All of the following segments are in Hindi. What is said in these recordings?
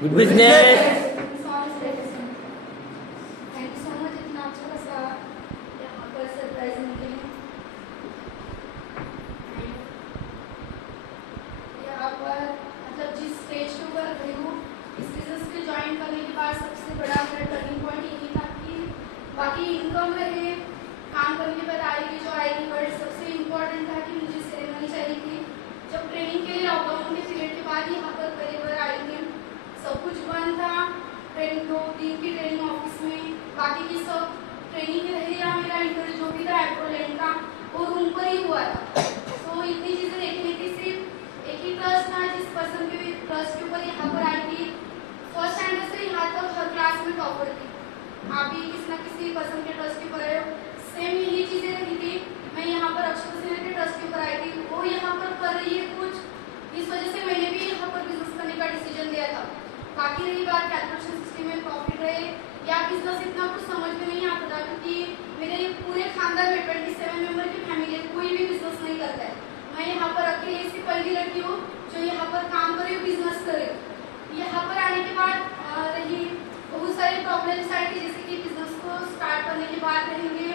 Good business. Thank you so much इतना अच्छा सा यहाँ पर सरप्राइज मिले हैं। यहाँ पर मतलब जिस स्टेज के ऊपर खड़ी हूँ इस बिजनेस के ज्वाइन करने के बाद सबसे बड़ा मेरा टर्निंग पॉइंट यही था कि बाकी इनकम रहे, काम करने के बाद आएगी जो आएगी, बट सबसे इम्पोर्टेंट था कि मुझे सेरेमनी चाहिए थी। जब ट्रेनिंग के लिए लॉकडाउन के पीरियड के बाद यहाँ पर पहली बार आई थी, सब कुछ बंद था। ट्रेनिंग 2 दिन की ट्रेनिंग ऑफिस में, बाकी की सब ट्रेनिंग रही या मेरा इंटरव्यू जो भी था एप्रोलैंड का वो रूम पर ही हुआ था। तो इतनी चीज़ें देखनी थी, सिर्फ एक ही ट्रस्ट था जिस पर्सन के ट्रस्ट के ऊपर यहाँ पर आई थी। फर्स्ट स्टैंडर्ड से यहाँ तक हर क्लास में टॉपर थी। आप भी किसी न किसी पर्सन के ट्रस्ट के ऊपर आए हो, सेम यही चीज़ें रही थी। मैं यहाँ पर अक्षता सिन्हा के ट्रस्ट के ऊपर आई थी, वो यहाँ पर कर रही है कुछ, इस वजह से मैंने भी यहाँ पर बिजनेस करने का डिसीजन लिया था। बाकी रही बात कैलकुलेशन सिस्टम में प्रॉफिट रहे या बिजनेस, इतना कुछ समझ में नहीं आता था क्योंकि मेरे पूरे खानदान में 27 मेंबर की फैमिली है, कोई भी बिजनेस नहीं करता है। मैं यहाँ पर अकेले से पहली लड़की हूँ जो यहाँ पर काम करे, बिजनेस करे। यहाँ पर आने के बाद रही बहुत सारी प्रॉब्लम्स आई थी, जैसे कि बिजनेस को स्टार्ट करने के बाद रहेंगे।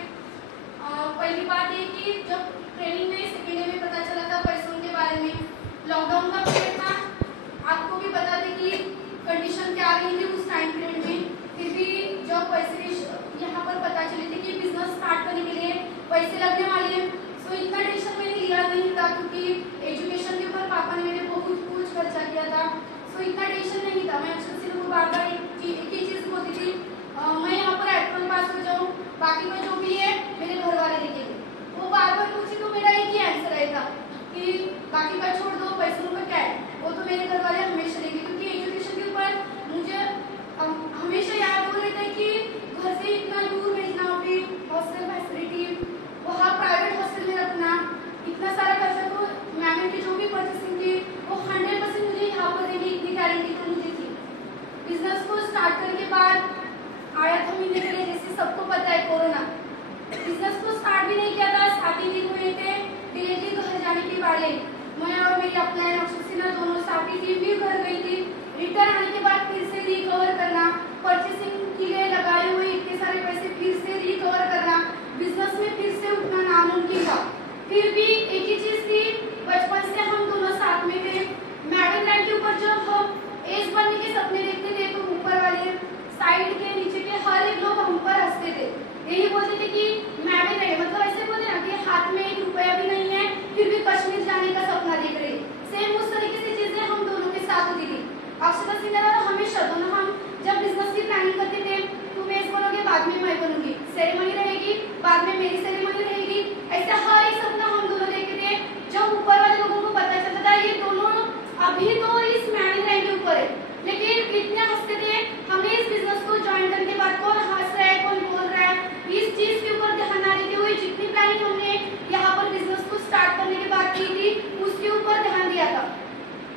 पहली बात ये कि जब ट्रेनिंग में सेकेंड डे में पता चला था पैसों के बारे में, लॉकडाउन का पीरियड था, आपको भी बता दें कि कंडीशन क्या रही थी उस टाइम पीरियड में। फिर भी जब पैसे यहाँ पर पता चले थे कि बिजनेस स्टार्ट करने के लिए पैसे लगने वाले हैं, तो इतना टेंशन मैंने लिया नहीं था क्योंकि एजुकेशन के ऊपर पापा ने मेरे बहुत कुछ खर्चा किया था, तो इतना टेंशन नहीं था। मैं अक्षता सिन्हा को बार बार एक ही चीज़ बोलती थी, मैं यहाँ पर एप्रोल पास हो जाऊँ, बाकी का जो भी है मेरे घर वाले देखेंगे। वो बार बार पूछी तो मेरा एक ही आंसर आएगा कि बाकी का छोड़ दो, पैसों का क्या है, वो तो मेरे घर वाले हमेशा देंगे। क्योंकि एजुकेशन के ऊपर मुझे हमेशा याद हो रहता है कि घर से इतना दूर भेजना, भी हॉस्टल फैसिलिटी, वहाँ प्राइवेट हॉस्टल में रखना, इतना सारा खर्चा, तो मैम की जो भी परचेसिंग थी वो 100% मुझे यहाँ पर देंगे, इतनी गारंटी तो मुझे थी। बिजनेस को स्टार्ट करने के बाद आया था महीने के लिए, जैसे सबको पता है कोरोना। बिजनेस को स्टार्ट भी नहीं किया था, 7 ही दिन हुए थे, डायरेक्टली घर जाने की बारी आई। मैं और मेरी अपलाइन अक्षता सिन्हा दोनों साथ ही टीम भी घर गई थी। रिटर्न आने के बाद फिर से रिकवर करना, परचेसिंग के लिए लगाए हुए इतने सारे पैसे फिर से रिकवर करना, बिजनेस में फिर से उठना नामुमकिन था। फिर भी एक ही चीज थी, बचपन से हम दोनों साथ में थे। मैडम रैंक के ऊपर जब हम एज बनने के सपने देखते थे तो ऊपर वाले साइड के नीचे के हर एक लोग हम पर हंसते थे, यही बोलते थे कि मैडम रहे, मतलब ऐसे बोलते ना कि हाथ में 1 रुपया भी नहीं है फिर भी कश्मीर जाने का सपना देख रहे। सेम उस तरीके से चीजें हम दोनों के साथ होती थी। अक्षता सिन्हा और हमेशा दोनों हम जब बिजनेस की प्लानिंग करते थे, तुम एज बनोगे बाद में मैं बनूंगी, सेरेमनी रहेगी बाद में मेरी सेरेमनी रहेगी, ऐसा हर एक सपना हम दोनों देखते थे। जब ऊपर वाले लोगों को पता चलता था ये दोनों अभी तो इस मैरिज लाइन के ऊपर है, लेकिन इतने हंसते थे। हमने इस बिजनेस को ज्वाइन करने के बाद कौन हंस रहा है कौन बोल रहा है इस चीज के ऊपर ध्यान ना देते हुए जितनी प्लानिंग हमने यहाँ पर बिजनेस को स्टार्ट करने के बाद की थी उसके ऊपर ध्यान दिया था।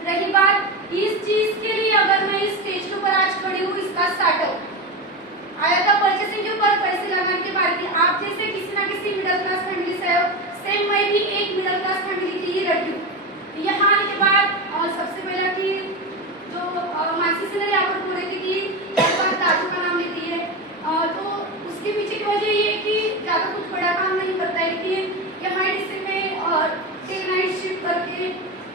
रही बात इस चीज के लिए, अगर मैं इस स्टेज के ऊपर आज खड़ी हूँ, इसका स्टार्टअप आया था परचेसिंग के ऊपर पैसे लगाने के बाद की। आप जैसे किसी ना किसी मिडिल क्लास फैमिली से हो, सेम मैं भी एक मिडिल क्लास फैमिली की ही लड़की हूँ। यहाँ आने के बाद सबसे पहला कि जो मानसी सिन्हा यहाँ पर बोल रही थी कि ताजू का नाम लेती है, तो उसके पीछे की वजह ये है कि ज़्यादा कुछ बड़ा काम नहीं करता है कि हमारे डिस्ट्रिक्ट में डे नाइट शिफ्ट करके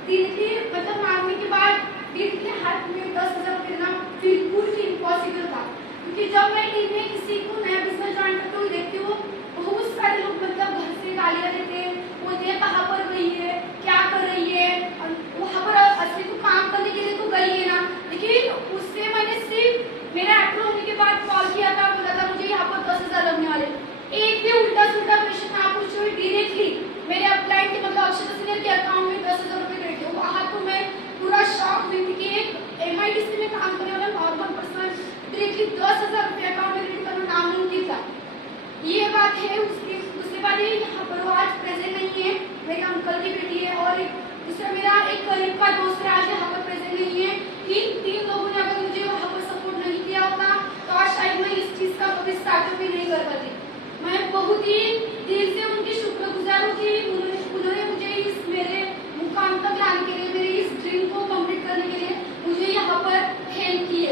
दिन की मतलब मांगने के बाद दिन के हाथ में 10,000 देना बिल्कुल ही इम्पॉसिबल था। क्योंकि जब मैं टीम में किसी को नया बिजनेस ज्वाइन करते हुए देखती हूँ, बहुत सारे लोग मतलब घर से गालियाँ देते हैं, बोलते हैं कहाँ पर गई है, क्या कर रही है, वहाँ पर असली को काम करने के लिए तो गई है ना। लेकिन उससे मैंने सिर्फ मेरा अप्रूव होने के बाद कॉल किया था, बोला था मुझे यहाँ पर 10,000 लगने वाले। एक भी उल्टा सुल्टा क्वेश्चन ना पूछे हुए डायरेक्टली मेरे अपलाइन के मतलब अक्षता सिन्हा के अकाउंट में 10,000 रुपये क्रेडिट हो। वहाँ तो मैं पूरा शॉक हुई थी कि एक MIDC में काम करने वाला नॉर्मल पर्सन डायरेक्टली 10,000 रुपये अकाउंट में क्रेडिट करना नामुमकिन था। ये बात है। उसके बाद ये यहाँ पर वो आज प्रेजेंट नहीं है, मेरे अंकल की बेटी है और दूसरा मेरा एक करीब का दोस्त है, आज यहाँ पर प्रेजेंट नहीं है। इन 3 लोगों ने अगर मुझे वहाँ पर सपोर्ट नहीं किया होता तो आज शायद मैं इस चीज़ का कभी स्टार्टअप भी नहीं कर पाती। मैं बहुत ही दिल से उनकी शुक्रगुजार हूँ कि उन्होंने मुझे इस मेरे मुकाम तक लाने के लिए, मेरे इस ड्रीम को कंप्लीट करने के लिए मुझे यहाँ पर हेल्प की है।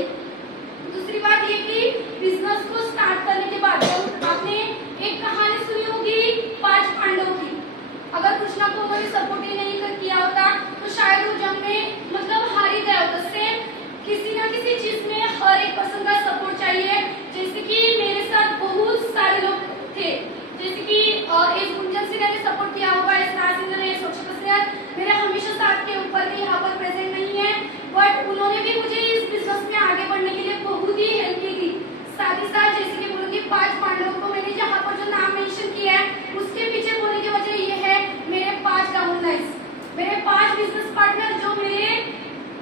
मेरे 5 बिजनेस पार्टनर जो मेरे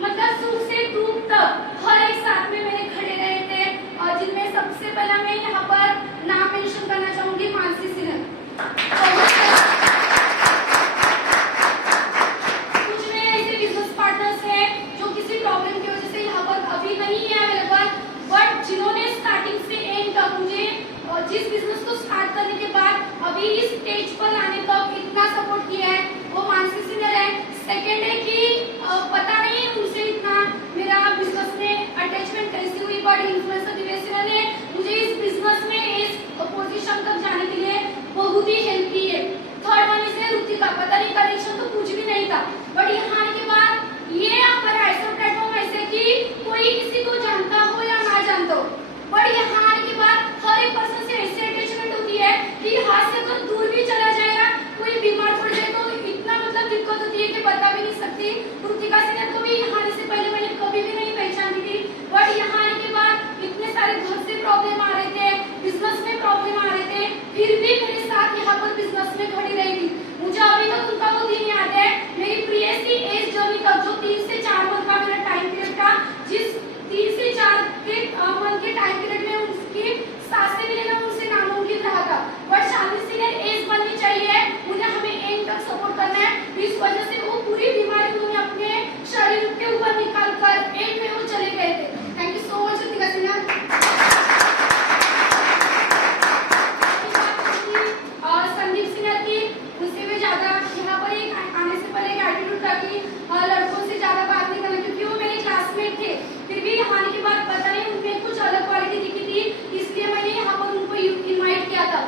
मतलब सुख से दुख तक हर एक साथ में मेरे खड़े रहे थे, और जिनमें सबसे पहला मैं यहाँ पर नाम मेंशन करना चाहूंगी, मानसी सिन्हा। कुछ मेरे ऐसे बिजनेस पार्टनर्स हैं जो किसी प्रॉब्लम की वजह से यहाँ पर अभी नहीं है अवेलेबल, बट जिन्होंने स्टार्टिंग से एंड तक मुझे जिस बिजनेस को स्टार्ट करने के बाद अभी इस स्टेज पर लाने तक इतना सपोर्ट किया है, वो मानसी सिन्हा है। सेकेंड है कि पता नहीं उनसे इतना मेरा बिजनेस में अटैचमेंट कैसे हुई, बट इन्फ्लुएंसर दिव्या सिन्हा ने मुझे इस बिजनेस में इस पोजीशन तक जाने के लिए बहुत ही हेल्प की है। थर्ड वन से रुतिका, पता नहीं कनेक्शन तो कुछ भी नहीं था, बट यहाँ आने के बाद ये पर ऐसा प्लेटफॉर्म ऐसे कि कोई किसी को जानता हो या ना जानता हो, बट यहाँ आने के बाद हर एक पर्सन से ऐसी अटैचमेंट होती है कि हाथ से तो दूर भी चला जाएगा, कोई बीमार पड़ जाए तो इतना मतलब दिक्कत होती है कि बता भी नहीं सकती। रुतिका सिन्हा को भी यहाँ आने से पहले मैंने कभी भी नहीं पहचानी थी, बट यहाँ आने के बाद इतने सारे घर से प्रॉब्लम आ रहे थे, बिजनेस में प्रॉब्लम आ रहे थे, फिर भी मेरे साथ यहाँ पर बिजनेस में खड़ी रही थी। मुझे अभी तक उनका वो दिन याद है, मेरी प्रीवियस एज जर्नी तक जो 3 से 4 मंथ का मेरा टाइम पीरियड था, जिस 3 से 4 के मंथ के टाइम पीरियड में उसकी सास से मिलना उनसे नामुमकिन रहा था, बट शादी से एज बननी चाहिए, उन्हें हमें एंड तक सपोर्ट करना है। इस वजह से वो पूरी बीमारी उन्होंने अपने शरीर के ऊपर निकाल कर एंड में वो चले गए थे। Thank you so much Rutika Sinha. और संदीप सिन्हा की, उनसे भी ज्यादा यहाँ पर एक आने से पहले एक एटीट्यूड था कि लड़कों से ज्यादा बात नहीं करना, क्योंकि वो मेरे क्लासमेट थे, फिर भी यहाँ आने के बाद पता नहीं उनमें कुछ अलग क्वालिटी दिखी थी, इसलिए मैंने यहाँ पर उनको इनवाइट किया था।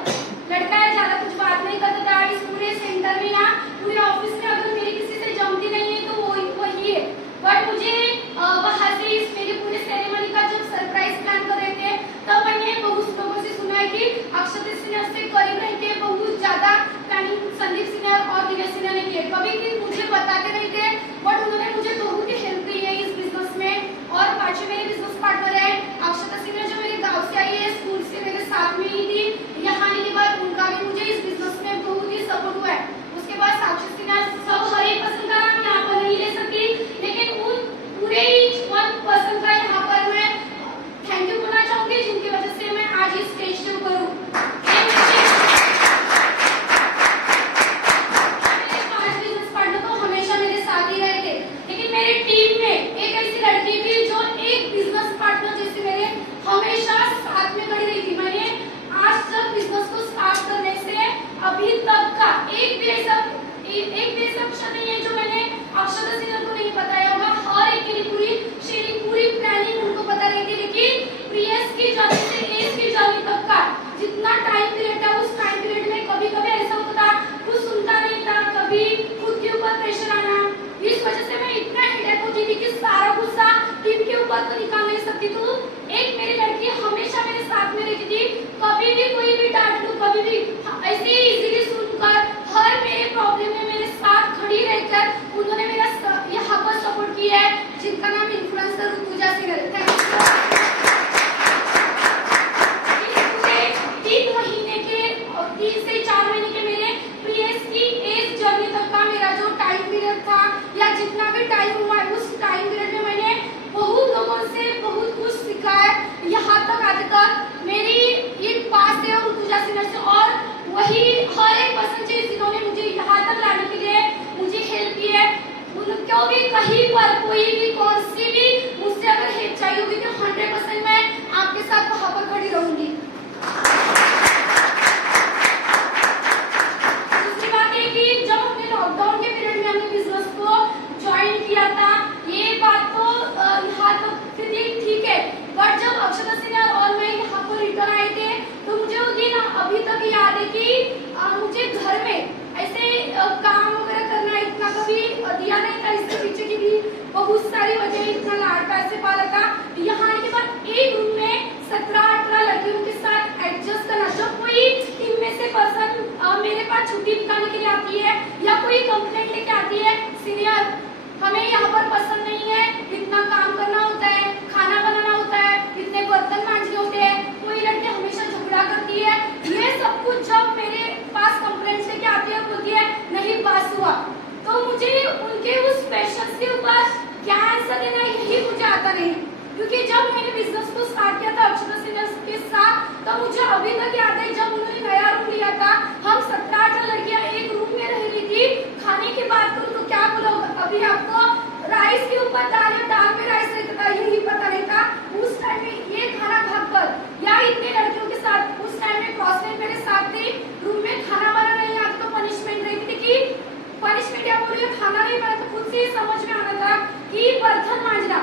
लड़का है, ज्यादा कुछ बात नहीं करता था, इस पूरे सेंटर में या पूरे ऑफिस में अगर मेरी किसी से जमती नहीं है तो वही है, बट मुझे बाहर से इस मेरे पूरे सेरेमनी का जब सरप्राइज प्लान कर रहे थे, तब मैंने बहुत लोगों से सुना है कि अक्षता सिन्हा से करीब रह के बहुत ज्यादा प्लानिंग संदीप सिन्हा और दिव्या सिन्हा ने किए, कभी भी मुझे बताते नहीं थे, बट उन्होंने मुझे बहुत ही हेल्प की है इस बिजनेस में। और पांचवे मेरे बिजनेस पार्टनर है अक्षता सिन्हा, जो मेरे गाँव से आई है, स्कूल से मेरे साथ में ही थी, यहाँ आने के बाद उनका भी मुझे इस बिजनेस में बहुत ही सपोर्ट हुआ है। उसके बाद साक्षी सिन्हा, सब हर एक पर्सन का नाम यहाँ पर नहीं ले सकती, लेकिन उन पूरे वन पर्सन का यहाँ पर मैं थैंक यू बोलना चाहूंगी, जिनकी वजह से मैं आज इस स्टेज के ऊपर हूँ। मेरे 5 बिजनेस पार्टनर तो हमेशा मेरे साथ ही रहे थे, लेकिन मेरी टीम में एक ऐसी लड़की थी जो एक बिजनेस पार्टनर जैसे मेरे हमेशा साथ में खड़ी रही थी। मैंने आज तक बिजनेस को स्टार्ट करने से अभी तक का एक भी ऐसा क्षण नहीं है जो मैंने अक्षता सिन्हा को नहीं बताया होगा। हर एक की पूरी शेयरिंग, पूरी प्लानिंग उनको पता रहती है, लेकिन प्रीवियस की जर्नी से एज की जर्नी तक का जितना टाइम पीरियड था, उस टाइम पीरियड में कभी कभी ऐसा होता था कुछ सुनता नहीं था, कभी खुद के ऊपर प्रेशर आना, इस वजह से मैं इतना हेडेक होती थी कि सारा गुस्सा टीम के ऊपर तो निकाल नहीं सकती। तो एक मेरी लड़की हमेशा मेरे साथ में रहती थी, कभी भी कोई भी डांट दो, कभी भी ऐसे ही इजीली सुनकर हर मेरे प्रॉब्लम में मेरे साथ खड़ी रहकर उन्होंने मेरा यहाँ पर सपोर्ट किया है, जिनका नाम इन्फ्लुएंसर पूजा सिन्हा है। 3 महीने के 3 से 4 महीने के मेरे प्रीवियस की एज जर्नी तक का मेरा जो टाइम पीरियड था, या जितना भी टाइम हुआ है, उस टाइम पीरियड में मैंने बहुत लोगों से बहुत कुछ सीखा है। यहाँ तक आते तक मेरी ये पास है और पूजा सिन्हा से, और वही हर एक पर्सन से जिन्होंने मुझे यहाँ तक लाने के लिए मुझे हेल्प की है, उनको भी कहीं पर कोई भी कौन सी भी मुझसे अगर हेल्प चाहिए होगी तो 100% मैं आपके साथ वहाँ पर खड़ी रहूंगी। दूसरी बात ये कि जब हमने लॉकडाउन के पीरियड में हमने बिजनेस को ज्वाइन किया था, ये बात तो यहाँ तक ठीक है, बट जब अक्षता सिन्हा और मैं यहाँ पर रिटर्न आए थे, तो मुझे वो दिन अभी तक याद है कि मुझे घर में ऐसे काम वगैरह करना इतना कभी दिया नहीं था। इसके पीछे की भी बहुत सारी वजह, इतना लाड प्यार से पाला था। यहाँ आने के बाद एक रूम में 17-18 लड़कियों के साथ एडजस्ट करना, जब कोई टीम में से पर्सन मेरे पास छुट्टी निकालने के लिए आती है या कोई कंप्लेंट लेके आती है, सीनियर हमें यहाँ पर पसंद नहीं है, इतना काम करना होता है, खाना बनाना होता है, इतने बर्तन मांजने होते हैं, कोई लड़की हमेशा झगड़ा करती है, ये सब कुछ जब मेरे पास कंप्लेंट्स लेके आती है, बोलती है नहीं पास हुआ, तो मुझे क्या आंसर देना यही मुझे आता नहीं, क्योंकि जब मैंने बिजनेस को स्टार्ट किया था अक्षता सीनियर्स के साथ, तब मुझे अभी तक याद है जब उन्होंने नया रूम लिया था, हम 17-18 लड़कियां एक रूम में रह रही थी। खाने की बात करूं तो क्या बोलो, अभी आपको राइस के ऊपर दाल या दाल में राइस रहता था यही पता नहीं था। उस टाइम में ये खाना भागकर या इतने लड़कियों के साथ उस टाइम में क्लासमेट मेरे साथ थी, रूम में खाना बना नहीं आता तो पनिशमेंट रहती थी कि पनिशमेंट या बोलिए खाना नहीं बना तो खुद से समझ में आना था कि बर्तन मांजना।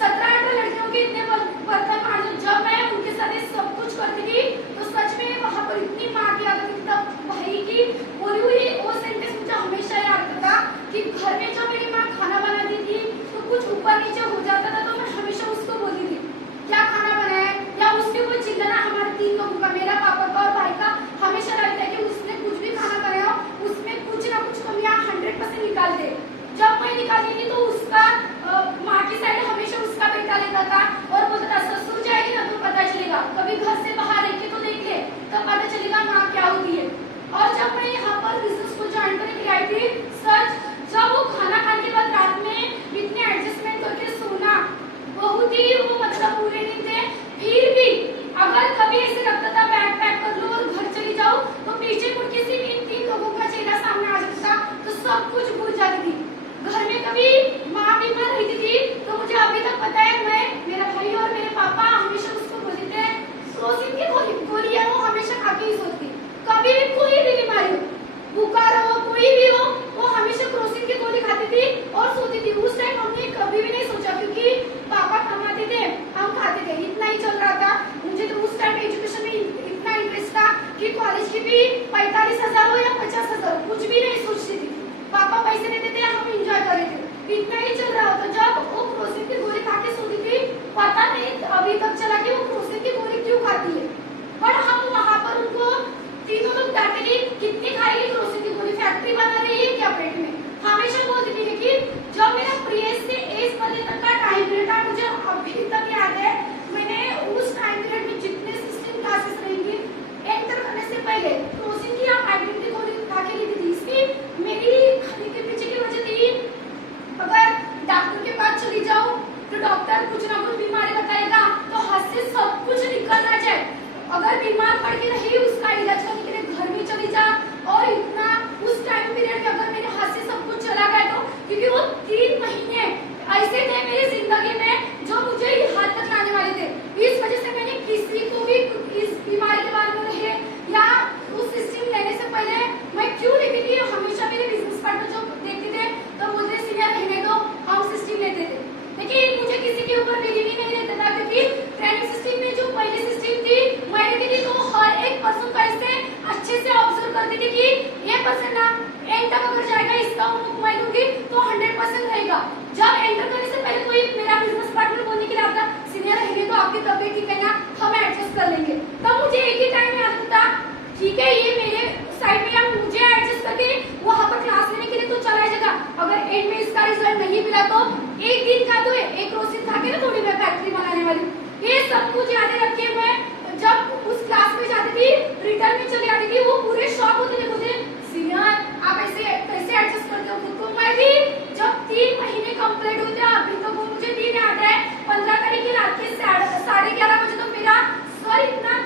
17-18 लड़कियों के इतने बर्तन मांजने, जब मैं उनके साथ सब कुछ करती थी तो सच में वहाँ पर इतनी मार की आदत थी, तब भाई की बोली हुई वो सेंटेंस मुझे हमेशा याद था कि घर में जब मेरी माँ खाना बनाती थी तो कुछ ऊपर नीचे हो जाता था तो मैं हमेशा उसको बोलती थी क्या खाना बनाया, या उसके ऊपर चिल्लाना। हमारे 3 लोगों का, मेरा, पापा का और भाई का, हमेशा लगता है कि उसने कुछ भी खाना बनाया उसमें कुछ ना कुछ कमियां 100% निकाल दे। जब मैं निकाली थी तो उसका माँ की साइड हमेशा उसका बेटा लेता था और बोलता था ससुर जाएगी ना तो पता चलेगा, कभी घर से बाहर रह तो देख ले तब पता चलेगा माँ क्या होती है। और जब मैं यहाँ पर बिजनेस को ज्वाइन करने के लिए आई थी, सच जब वो खाना खाने के बाद रात में इतने एडजस्टमेंट करके सोना बहुत ही वो मतलब पूरे दिन थे, फिर भी अगर कभी ऐसे लगता था बैग पैक कर लो और घर चली जाओ तो पीछे मुड़ के सिर्फ इन 3 लोगों का चेहरा सामने आ जाता था तो सब कुछ भूल जाती थी। घर में कभी माँ बीमार रहती थी तो मुझे अभी तक पता है, मैं, मेरा भाई और मेरे पापा हमेशा उसको बोलते थे क्रोसिन की गोली है वो हमेशा खा के ही सोती। कभी भी कोई भी बीमारी हो, बुखार हो, कोई भी हो, वो हमेशा क्रोसिन की गोली खाती थी और सोती थी। उस टाइम हमने कभी भी नहीं सोचा क्योंकि पापा कमाते थे हम खाते थे, इतना ही चल रहा था। मुझे तो उस टाइम एजुकेशन में इतना इंटरेस्ट था कि कॉलेज की भी 45,000 हो या 50,000 कुछ भी नहीं सोचती थी। पापा पैसे देते थे, हम एंजॉय कर रहे थे, इतना ही चल रहा होता। जब वो क्रोसिन की गोली खा के सोती थी, पता नहीं अभी तक चला कि वो क्रोसिन की गोली क्यों खाती है। पर हम वहाँ पर उनको तीनों लोग डांटे थे कितनी खाएगी क्रोसिन की गोली, फैक्ट्री बना रही है क्या पेट में, हमेशा बोलती थी। लेकिन जब मेरा प्रीएस से एज बजे तक का टाइम पीरियड था, मुझे अभी तक याद है, मैंने उस टाइम पीरियड में जितने 16 क्लासेस रहेंगी एंटर करने से पहले क्रोसिन की आप आइडेंटिटी गोली खा के ली थी। इसकी मेरी खाने के पीछे की वजह थी, अगर डॉक्टर के पास चली जाओ तो डॉक्टर कुछ ना कुछ बीमारी बताएगा तो हाथ से सब कुछ निकलना चाहिए। अगर बीमार पड़ के रही उसका इलाज करने के लिए घर में चली जा, और इतना उस टाइम पीरियड में अगर मेरे हाथ से सब कुछ चला गया तो, क्योंकि वो 3 महीने ऐसे थे मेरी जिंदगी में जो मुझे यहाँ तक लाने वाले थे। इस वजह से मैंने किसी को भी इस बीमारी के बारे में रहे या उस सिस्टम लेने से पहले मैं क्यों लेती थी, हमेशा मेरे बिजनेस पार्टनर जो देखते थे तो बोलते सीनियर रहने दो, हम सिस्टम लेते थे। लेकिन मुझे किसी के ऊपर बिलीव ही नहीं रहता था क्योंकि ट्रेनिंग सिस्टम में जो पहली सिस्टम थी मैं लेती थी तो हर एक पर्सन का इससे अच्छे से ऑब्जर्व करती थी कि ये पर्सन ना एंड तक अगर जाएगा इसका मैं दूंगी तो 100% रहेगा। जब एंटर करने से पहले कोई मेरा बिजनेस पार्टनर बोलने के लिए आता सीनियर रहेंगे तो आपकी तबीयत ठीक है ना, हम एडजस्ट कर लेंगे, तब मुझे एक ही टाइम में आता था ठीक है ये मेरे साइड में या मुझे एडजस्ट करके वहां पर क्लास लेने के लिए तो चला जाएगा। अगर एंड में इसका रिजल्ट नहीं मिला तो एक दिन का तो एक क्रोसिन खा के ना थोड़ी मैं फैक्ट्री बनाने वाली। ये सब कुछ याद रखे मैं जब उस क्लास में जाती थी रिटर्न में चली आती थी, वो पूरे शॉक होते थे, बोलते सीनियर आप ऐसे कैसे एडजस्ट करते हो खुद को। मैं भी जब 3 महीने कंप्लीट हुए थे अभी तो वो मुझे दिन याद है, 15 तारीख की रात के 11:30 बजे तो मेरा सर इतना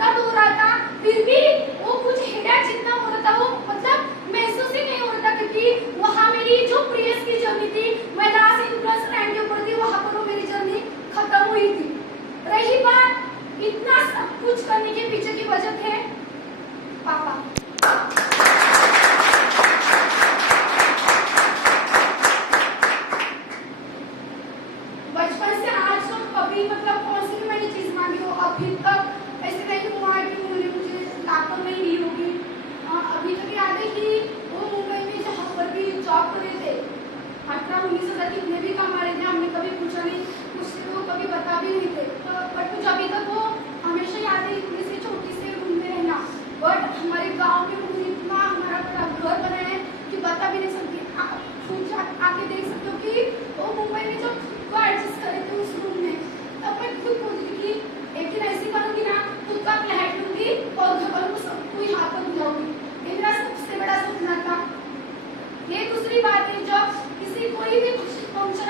दर्द हो रहा था, फिर भी वो कुछ हेडेक जितना हो रहा था वो मतलब महसूस ही नहीं हो रहा था क्योंकि वहाँ मेरी जो प्रीवियस की जर्नी थी मैं लास्ट इंट्रेंस रैंक के ऊपर थी, वहाँ पर वो मेरी जर्नी खत्म हुई थी। रही बात इतना सब कुछ करने के पीछे की वजह थे पापा। बचपन से आज तक कभी मतलब कौन सी भी मैंने चीज मांगी हो अभी तक ऐसे नहीं हुआ है कि उन्होंने मुझे लाखों में ली होगी। अभी तक याद है कि वो मुंबई में जहाँ पर भी जॉब कर रहे थे 18-19 कितने भी कमा रहे थे, हमने कभी पूछा नहीं, मुझसे वो कभी बता भी नहीं थे। तो बट मुझे अभी तक वो हमेशा याद है इतनी सी छोटी सी रूम में रहना, बट हमारे गाँव में उन्होंने इतना हमारा बड़ा घर बनाया है कि बता भी नहीं सकती। आप खुद आके देख सकते हो कि वो मुंबई में जब वो एडजस्ट करे थे उस रूम में, तब मैं खुद बोलती थी कि एक दिन ऐसी करूँगी ना खुद का फ्लैट लूंगी और घर वालों को सबको ही हाथ पर बुलाऊंगी। ये मेरा सबसे बड़ा सपना था। ये दूसरी बात है जब किसी कोई भी फंक्शन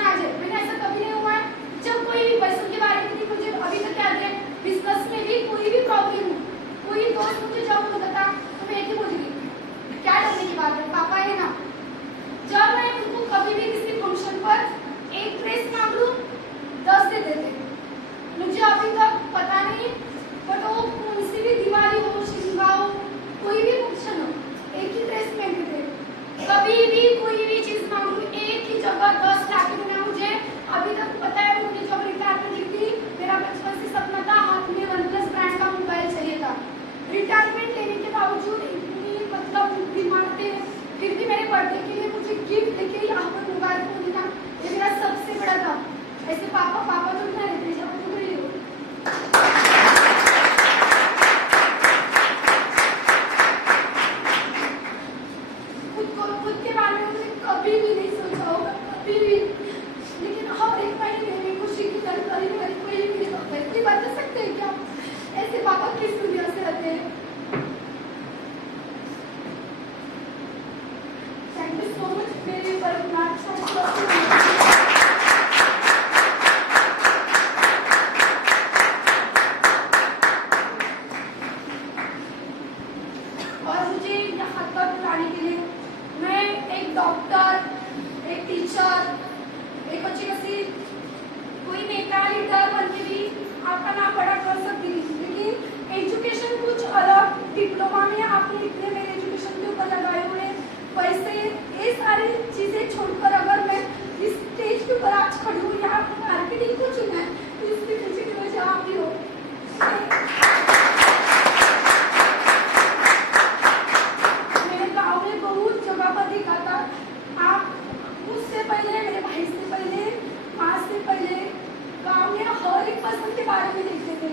बारे में देखते थे।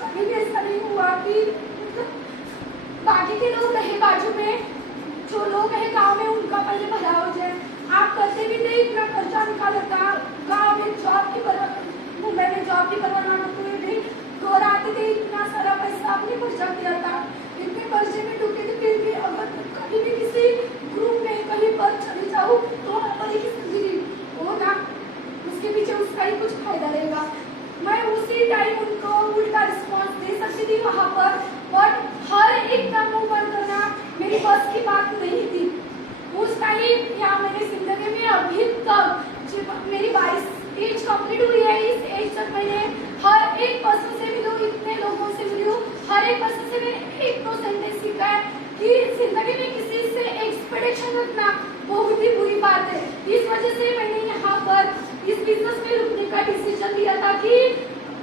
कभी भी ऐसा नहीं हुआ कि बाकी के लोग रहे बाजू में, जो लोग है गांव में उनका पहले भला हो जाए। आप करते भी थे, इतना खर्चा निकाला था गांव में, जॉब की परवाह, मुंबई में जॉब की परवाह ना करते हुए भी घर आते थे, इतना सारा पैसा आपने खर्चा किया था, इतने कर्जे में डूबे थे। फिर भी अगर कभी भी किसी ग्रुप में कहीं पर चले जाओ तो वहाँ पर एक स्थिति हो ना, उसके पीछे उसका ही कुछ फायदा रहेगा। मैं उसी टाइम उनको उल्टा रिस्पॉन्स दे सकती थी वहाँ पर, बट हर एक का मुंह बंद करना मेरी बस की बात नहीं थी उस टाइम या मेरी जिंदगी में। अभी तक जब मेरी 22 एज कंप्लीट हुई है, इस एज तक मैंने हर एक पर्सन से मिलूं, इतने लोगों से मिली हूँ, हर एक पर्सन से मैंने एक तो सेंटेंस सीखा है कि जिंदगी में किसी से एक्सपेक्टेशन रखना बहुत ही बुरी बात है। इस वजह से मैंने यहाँ पर इस बिजनेस में रुकने का डिसीजन लिया था कि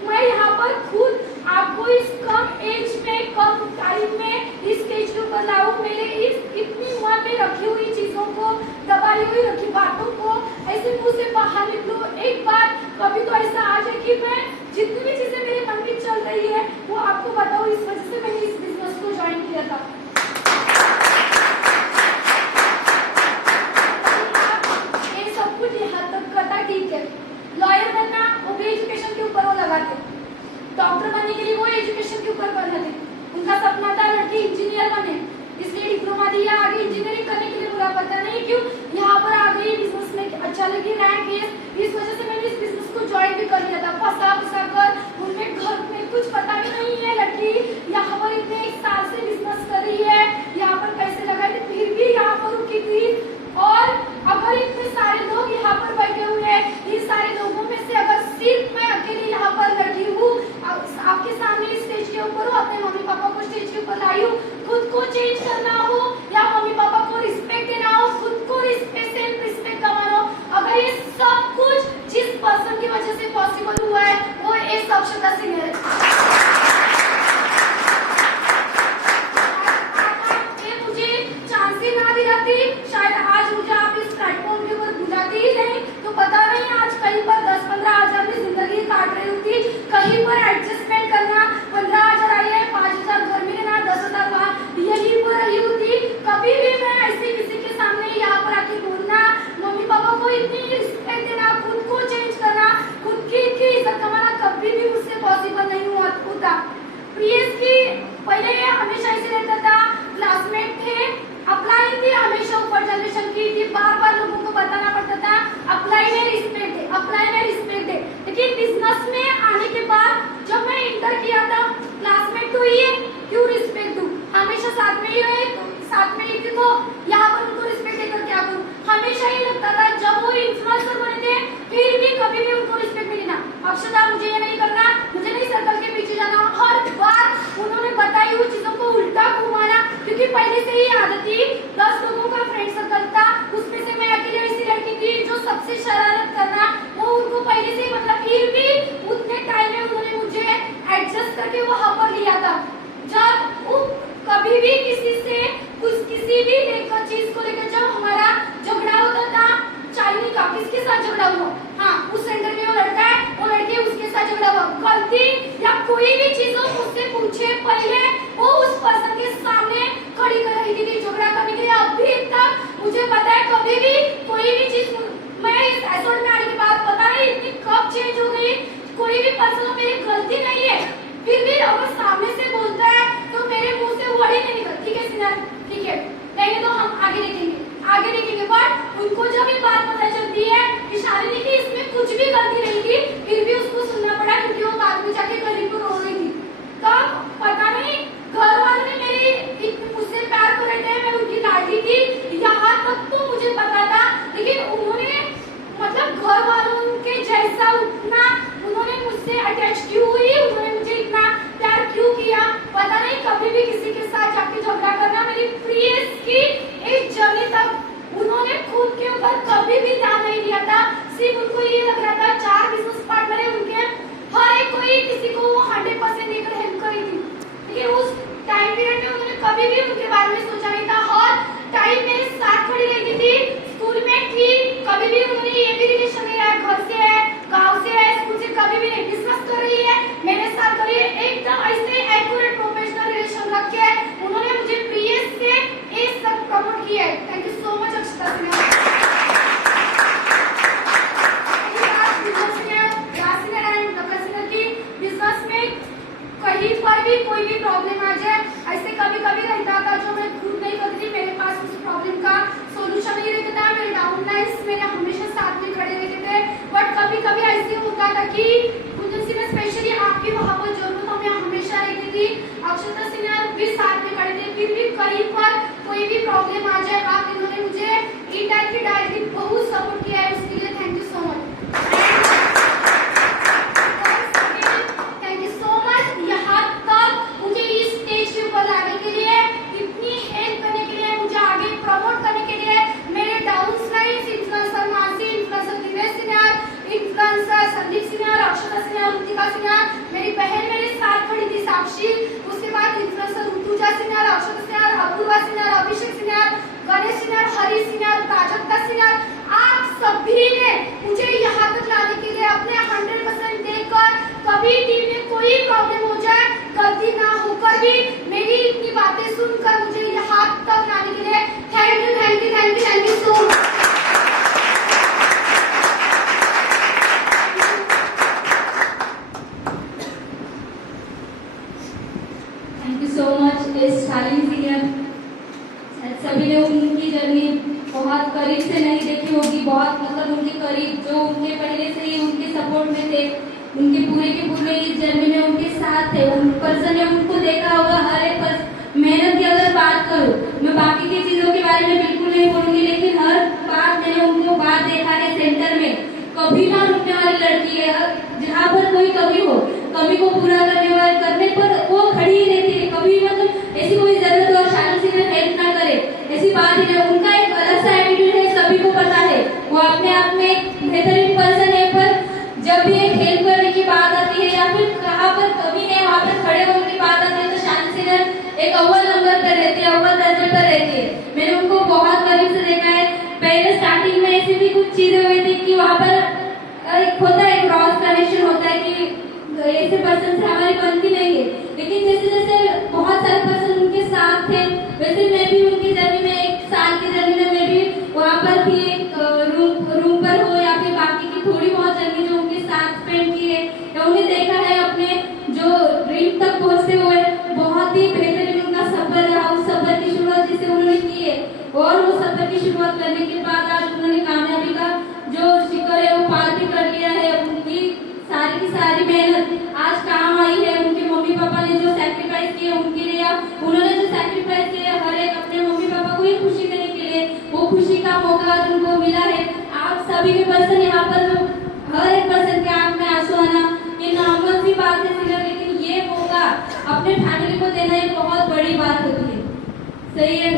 मैं यहाँ पर खुद आपको इस कम एज में, कम टाइम में इस स्टेज के ऊपर लाऊं। मेरे इस इतनी मन में रखी हुई चीजों को, दबाई हुई रखी बातों को ऐसे मुंह से बाहर निकलो। एक बार कभी तो ऐसा आ जाए कि मैं जितनी भी चीजें मेरे मन में चल रही है वो आपको बताऊं। इस वजह से मैंने इस बिजनेस को ज्वाइन किया था। ये सब कुछ यहाँ तक करता ठीक है, लॉयर बनना वो भी एजुकेशन के ऊपर वो लगाते, डॉक्टर बनने के लिए वो एजुकेशन के ऊपर पढ़े थे, उनका सपना था लड़की इंजीनियर बने, इसलिए डिप्लोमा दिया, आगे इंजीनियरिंग करने के लिए पूरा पता नहीं क्यों यहाँ पर आ गई। बिजनेस में अच्छा लगी, रैंक है, इस वजह से मैंने इस बिजनेस को ज्वाइन भी कर लिया था। फंसा कर उनमें घर में कुछ पता भी नहीं है, लड़की यहाँ पर इतने 1 साल से बिजनेस कर रही है, यहाँ पर पैसे लगाए थे फिर भी यहाँ पर रुकी थी। और अगर इतने सारे लोग यहाँ पर बैठे हुए हैं, इन सारे लोगों में से अगर सिर्फ मैं अकेली यहाँ पर लड़की हूँ, आपके सामने स्टेज के ऊपर हूँ, अपने मम्मी पापा को स्टेज के ऊपर लाई हूँ, खुद को चेंज करना हो या मम्मी पापा को रिस्पेक्ट देना हो, खुद को रिस्पेक्ट, सेल्फ रिस्पेक्ट करवाना हो, अगर ये सब कुछ जिस पर्सन की वजह से पॉसिबल हुआ है वो एक अक्षता सिंह है। मुझे चांस ही ना दिलाती, शायद आज मुझे आप इस प्लेटफॉर्म के ऊपर बुलाती ही नहीं, तो पता नहीं आज कहीं पर 10-15 हजार में जिंदगी काट रही होती। कहीं पर एडजस्टमेंट करना, 15,000 आई है, 5,000 घर में ना, 10,000 वहाँ, यही पर रही होती। कभी भी मैं ऐसे किसी के सामने यहाँ पर आके बोलना, मम्मी पापा को इतनी रिस्पेक्ट देना, खुद को चेंज करना, खुद की इज्जत कमाना कभी भी मुझसे पॉसिबल नहीं होता। प्रियस की पहले हमेशा ऐसे रहता था, क्लासमेट थे, अप्लाई थी, हमेशा ऊपर जनरेशन की थी, बार-बार लोगों को बताना पड़ता था अप्लाई में रिस्पेक्ट है, अप्लाई में रिस्पेक्ट है। लेकिन बिजनेस में आने के बाद जब मैं इंटर किया था, क्लासमेट तो ये क्यों रिस्पेक्ट दूं, हमेशा साथ में ही रहे, साथ में ही थे, तो यहाँ पर उनको रिस्पेक्ट देकर क्या करूं। हमेशा ये लगता था जब वो इन्फ्लुएंसर बने थे फिर भी कभी भी उनको रिस्पेक्ट मिली ना, अक्षता मुझे ये नहीं करना, मुझे नहीं सर्कल के पीछे जाना। हर बार उन्होंने बताई हुई चीजों को उल्टा घुमाना, क्योंकि पहले से ही आदत थी, 10 लोगों का फ्रेंड सर्कल था, उसमें से मैं अकेले ऐसी लड़की थी जो सबसे शरारत करना, वो उनको पहले से ही मतलब, फिर भी उतने टाइम में उन्होंने मुझे एडजस्ट करके वहां पर लिया था। जब वो कभी भी किसी से किसी भी लेकर चीज को लेकर जब हमारा झगड़ा होता था, चाइनी का किसके साथ झगड़ा हुआ, हाँ उस सेंटर में वो लड़का है, वो लड़की उसके साथ झगड़ा हुआ, गलती या कोई भी चीज हो मुझसे पूछे पहले वो उस पर्सन के सामने खड़ी कर रही थी झगड़ा करने के लिए। अभी तक मुझे पता है कभी भी कोई भी चीज, मैं इस एपिसोड में आने के बाद पता नहीं इतनी कब चेंज हो गई, कोई भी पर्सन मेरी गलती नहीं है, फिर भी अगर सामने से बोलता है तो मेरे मुंह से वर्ड ही नहीं निकलता, ठीक है सिनार, ठीक है नहीं तो हम आगे देखेंगे। बट उनको जब ये बात पता चलती है कि शालिनी की इसमें कुछ भी गलती नहीं थी, फिर भी उसको सुनना पड़ा क्योंकि वो बाद में जाके गरीब को रो रही थी। तब पता नहीं घर वालों ने मेरी मुझसे प्यार को रहते हैं, मैं उनकी लाडली थी, यहाँ तक तो मुझे पता था, लेकिन उन्होंने मतलब घर वालों के जैसा उतना उन्होंने मुझसे अटैच क्यों हुई, उन्होंने मुझे इतना प्यार क्यों किया, पता नहीं। कभी भी किसी के साथ जाके झगड़ा करना, मेरी प्रियस की एक जर्नी तक उन्होंने खुद के ऊपर कभी भी ध्यान नहीं दिया था, सिर्फ उनको ये लग रहा था 4 बिजनेस पार्टनर है उनके, हर एक कोई किसी को 100% देकर हेल्प करी थी, लेकिन उस टाइम पीरियड में उन्होंने कभी भी उनके बारे में सोचा नहीं था। हर टाइम मेरे साथ खड़ी रहती थी, स्कूल में थी, कभी भी उन्होंने ये भी रिलेशन नहीं रहा घर से है, गाँव से है, स्कूल से कभी भी नहीं, बिजनेस कर रही है, मेरे लगा था कि कुंदन सिन्हा स्पेशली आपकी वहाँ पर जरूरत हमें हमेशा रहती थी। अक्षता सिन्हा भी साथ में खड़े थे, फिर भी कहीं पर कोई भी प्रॉब्लम आ जाए आप इन्होंने मुझे ई टाइप की डायरेक्टली बहुत सपोर्ट किया है, उसके लिए thank you so much. Thank you so much यहाँ तक मुझे इस स्टेज के ऊपर लाने के लिए, इतनी हेल्प करने के लिए, मुझे आगे प्रमोट करने के लिए मेरे down lines influencer Mansi, influencer Dinesh Sinha, influencer Sandeep Sinha, Akshata Sinha, Ritika Sinha, मेरी बहन मेरे साथ खड़ी थी साक्षी, उसके बाद इन्फ्लुएंसर ऋतुजा सिन्हा, अक्षता सिन्हा, अपूर्वा सिन्हा, अभिषेक सिन्हा, गणेश सिन्हा, हरी सिन्हा, प्राजक्ता सिन्हा, आप सभी ने मुझे यहाँ तक लाने के लिए अपने 100% देकर, कभी टीम में कोई प्रॉब्लम हो जाए गलती ना होकर भी मेरी इतनी बातें सुनकर मुझे यहाँ तक लाने के लिए thank you thank you thank you thank you so much. Thank you so much इस शालीन सीनियर। सभी ने उनकी जर्नी बहुत करीब से नहीं देखी होगी, बहुत मतलब उनके करीब जो उनके पहले से ही उनके सपोर्ट में थे, उनके पूरे के पूरे इस जर्नी में उनके साथ थे। उन पर्सन ने उनको देखा होगा हर एक मेहनत की अगर बात करूं, मैं बाकी की चीजों के बारे में बिल्कुल नहीं बोलूंगी, लेकिन हर बात मैंने उनको बात देखा है सेंटर में कभी ना रुकने वाली लड़की है। जहाँ पर कोई कमी हो, कमी को पूरा करने पर वो खड़ी ही रहती है, कभी मतलब ऐसी कोई जरूरत हो शालीन सीनियर हेल्प ना करे ऐसी बात ही नहीं। उनका एक अलग सा एटीट्यूड है, सभी को पता है, वो अपने आप में एक बेहतरीन पर्सन है, पर जब भी एक हेल्प करने की बात आती है या फिर कहाँ पर कमी है वहाँ पर खड़े होने की बात आती है तो शालीन सीनियर एक अव्वल नंबर पर रहती है, अव्वल दर्जे पर रहती है। मैंने उनको बहुत करीब से देखा है। पहले स्टार्टिंग में ऐसी भी कुछ चीजें हुई थी कि वहाँ पर एक होता है, क्रॉस कनेक्शन होता है कि ऐसे पर्सन से हमारी बनती नहीं है, लेकिन जैसे जैसे बहुत सारे पर्सन उनके साथ थे वैसे मैं भी उनकी जर्नी में, एक साल की जर्नी में मैं भी वहाँ पर थी, एक रूम पर हो या फिर बाकी की थोड़ी बहुत जर्नी जो उनके साथ स्पेंड की है या उन्हें देखा है अपने जो ड्रीम तक पहुँचते हुए। बहुत ही बेहतरीन उनका सफर रहा, उस सफर की शुरुआत जिसे उन्होंने की है और वो सफर की शुरुआत करने के बाद आज उन्होंने कामयाबी का जो शिखर है वो पार भी कर लिया है। उनकी सारी की सारी मेहनत आज काम आई है। उनके मम्मी पापा ने जो सैक्रिफाइस किए उनके लिए, उन्होंने जो सैक्रिफाइस किया हर एक अपने मम्मी पापा को ही खुशी देने के लिए, वो खुशी का मौका आज उनको मिला है। आप सभी के पर्सन यहाँ पर जो हर एक पर्सन के आंख में आंसू आना ये नॉर्मल सी बात है, लेकिन ये मौका अपने फैमिली को देना एक बहुत बड़ी बात होती है। सही है?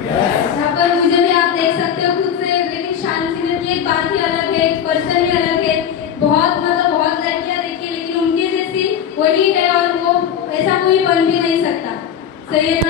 यहाँ पर मुझे भी आप देख सकते हो खुद से, लेकिन शालीन सीनियर की एक बात ही अलग है, एक पर्सन ही अलग है। बहुत मतलब बहुत लड़कियां देखी लेकिन उनके जैसी वही है और वो ऐसा कोई बन भी नहीं सकता। सही है?